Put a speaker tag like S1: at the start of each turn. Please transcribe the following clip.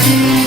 S1: Happy